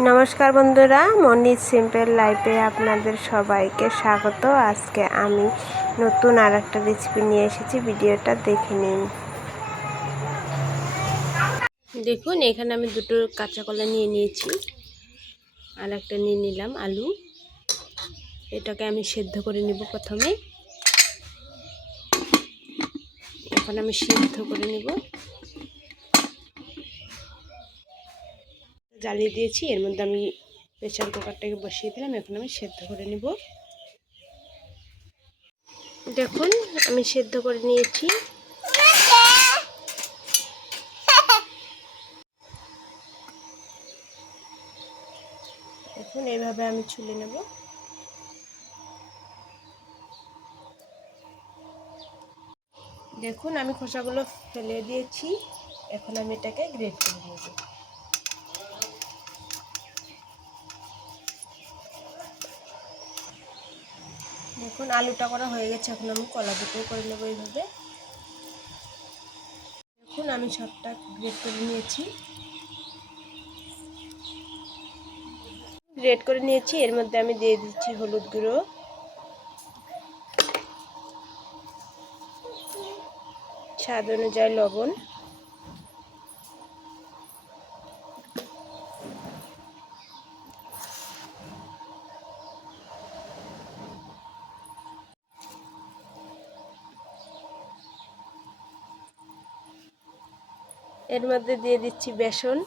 নমস্কার বন্ধুরা, মনির সিম্পল লাইফে আপনাদের সবাইকে স্বাগত। আজকে আমি নতুন আর একটা রেসিপি নিয়ে এসেছি, ভিডিওটা দেখে নিন। দেখুন, এখানে আমি দুটো কাঁচা কলা নিয়ে নিয়েছি, আর একটা নিয়ে নিলাম আলু। এটাকে আমি সেদ্ধ করে নিব প্রথমে। এখন আমি সেদ্ধ করে নিব। জ্বালিয়ে দিয়েছি, এর মধ্যে আমি প্রেসার কুকারটাকে বসিয়ে দিলাম। এখন আমি সেদ্ধ করে নিব। দেখুন, আমি সেদ্ধ করে নিয়েছি। এখন এইভাবে আমি ছুলে নেব। দেখুন, আমি খোসাগুলো ফেলে দিয়েছি। এখন আমি এটাকে গ্রেট করে নেব। দেখুন, আলুটা করা হয়ে গেছে। এখন আমি কলা দুটোও করে নেব এইভাবে। দেখুন, আমি সবটা গ্রেট করে নিয়েছি। এর মধ্যে আমি দিয়ে দিচ্ছি হলুদ গুঁড়ো, স্বাদ অনুযায়ী লবণ, এর মধ্যে দিয়ে দিচ্ছি বেসন,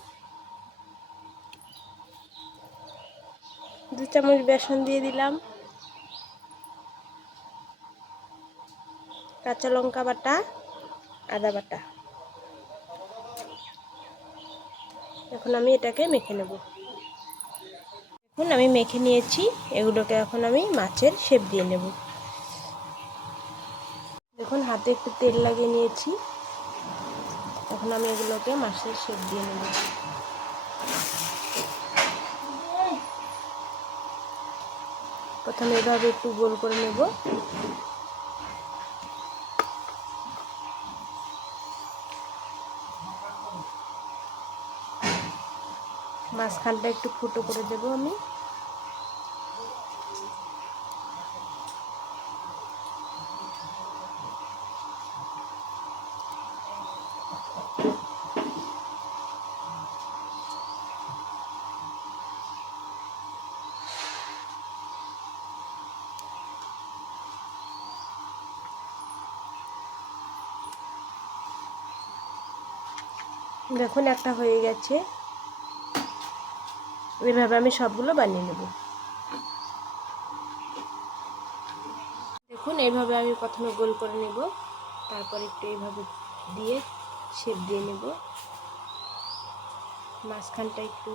2 চামচ বেসন দিয়ে দিলাম, কাঁচা লঙ্কা বাটা, আদা বাটা। এখন আমি এটাকে মেখে নেব। এখন আমি মেখে নিয়েছি, এগুলোকে এখন আমি মাছের শেপ দিয়ে নেব। দেখুন, হাতে একটু তেল লাগিয়ে নিয়েছি। এখন আমি এগুলোকে মাছের শেপ দিয়ে নেব। প্রথমে এভাবে একটু গোল করে নেব। মাঝখানটা একটু ফুটো করে দেব আমি। দেখুন, একটা হয়ে গেছে। এইভাবে আমি সবগুলো বানিয়ে নেব। দেখুন, এইভাবে আমি প্রথমে গোল করে নেব, তারপর একটু এইভাবে দিয়ে শেপ দিয়ে নেব। মাঝখানটা একটু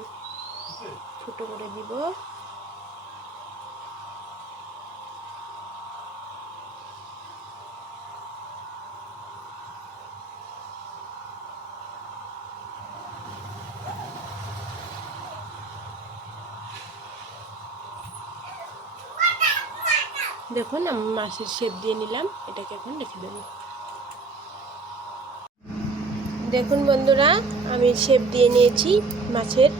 ফুটো করে দিব। দেখুন, আমি মাছের শেপ দিয়ে নিলাম। এটাকে এখন রেখে দেব। দেখুন বন্ধুরা, আমি শেপ দিয়ে নিয়েছি মাছের,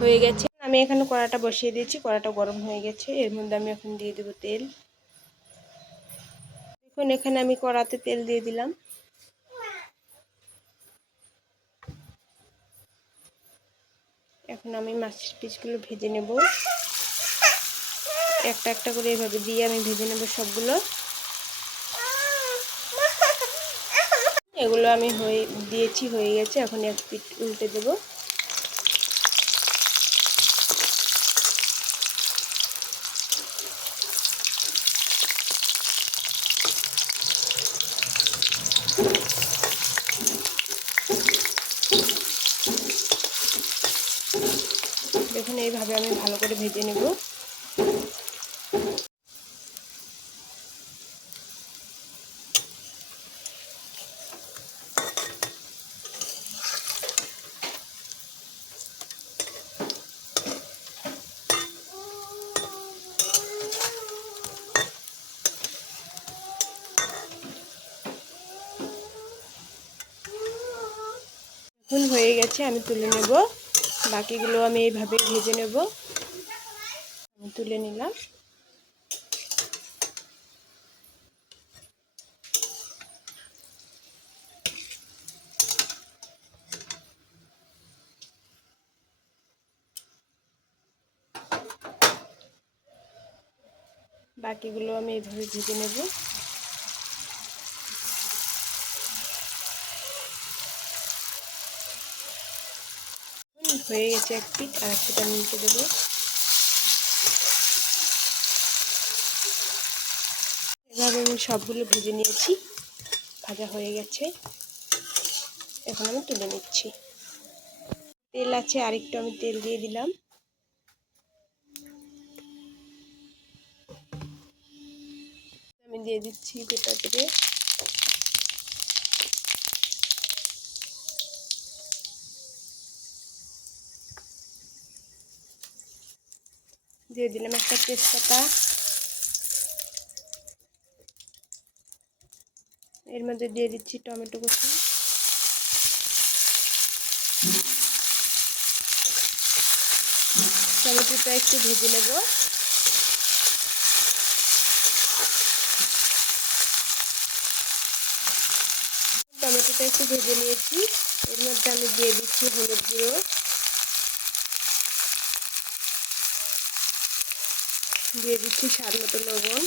হয়ে গেছে। আমি এখানে কড়াটা বসিয়ে দিয়েছি, কড়াটা গরম হয়ে গেছে। এর মধ্যে আমি এখন দিয়ে দেব তেল। দেখুন, এখানে আমি কড়াতে তেল দিয়ে দিলাম। এখন আমি মাছের পিসগুলো ভেজে নেব। একটা একটা করে এভাবে দিয়ে আমি ভেজে নেব সবগুলো। এগুলো আমি হয়ে গেছে। এখন এক পিঠ উল্টে দেব। দেখুন, এইভাবে আমি ভালো করে ভেজে নেব। দেখুন, হয়ে গেছে, আমি তুলে নেব। বাকিগুলো আমি এইভাবে ভেজে নেব। আমি তুলে নিলাম। বাকিগুলো আমি এইভাবে ভেজে নেব। হয়ে গেছে এক পিঠ, আর এক পিঠ আমি উল্টে দেবো। এভাবে আমি সবগুলো ভেজে নিয়েছি, ভাজা হয়ে গেছে। এখন আমি তুলে নিচ্ছি। তেল আছে, আরেকটু আমি তেল দিয়ে দিলাম। আমি দিয়ে দিচ্ছি গোটা জিরে, দিয়ে দিলাম একটা তেজপাতা। এর মধ্যে দিয়ে দিচ্ছি টমেটো কুচি। টমেটোটা একটু ভেজে নেব। টমেটোটা একটু ভেজে নিয়েছি। এর মধ্যে আমি দিয়ে দিচ্ছি হলুদ গুঁড়ো, দিয়ে দিচ্ছি স্বাদ মতো লবণ,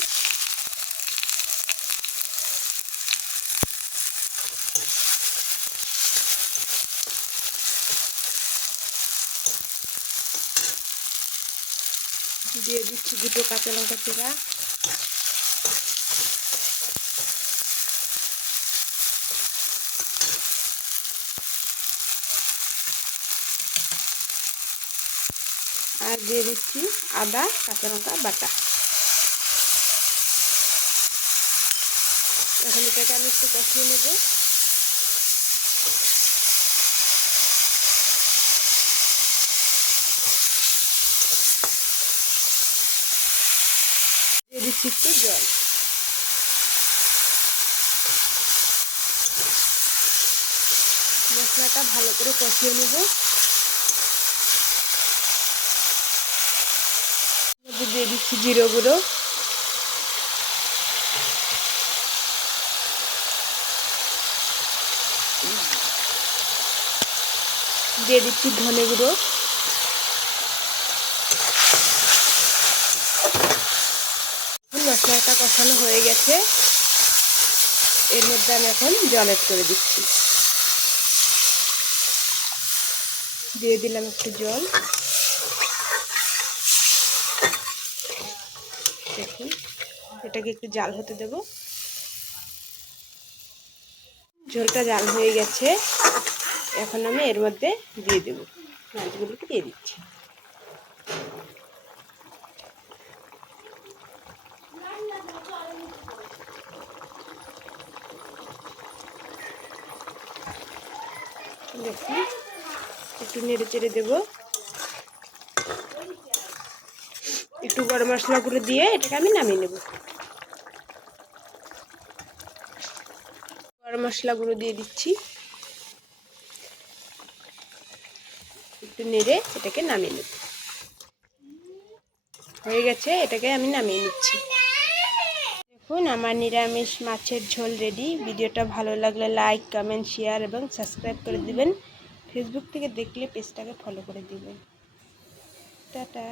দিয়ে দিচ্ছি দুটো কাঁচা লঙ্কা চিরা, আর দিয়ে দিচ্ছি আদা কাঁচা লঙ্কা বাটা। এখন এটাকে আমি একটু কষিয়ে নেব। দিয়ে দিচ্ছি একটু জল। মশলাটা ভালো করে কষিয়ে নেব। দিয়ে দিচ্ছি জিরে গুঁড়ো, দিয়ে দিচ্ছি ধনে গুঁড়ো, মশলাটা কষানো হয়ে গেছে। এর মধ্যে আমি এখন জল অ্যাড করে দিচ্ছি। দিয়ে দিলাম একটু জল। দেখুন, এটাকে একটু জাল হতে দেব। ঝোলটা জাল হয়ে গেছে। এখন আমি এর মধ্যে দিয়ে দেব, মাছগুলোকে দিয়ে দিচ্ছি। দেখুন, একটু নেড়ে চেড়ে দেবো। একটু গরম মশলা গুঁড়ো দিয়ে এটাকে আমি নামিয়ে নেব। গরম মশলা গুঁড়ো দিয়ে দিচ্ছি। একটু নেড়ে এটাকে নামিয়ে নেব। হয়ে গেছে, এটাকে আমি নামিয়ে নিচ্ছি। দেখুন, আমার নিরামিষ মাছের ঝোল রেডি। ভিডিওটা ভালো লাগলে লাইক, কমেন্ট, শেয়ার এবং সাবস্ক্রাইব করে দিবেন। ফেসবুক থেকে দেখলে পেজটাকে ফলো করে দিবেন। টাটা।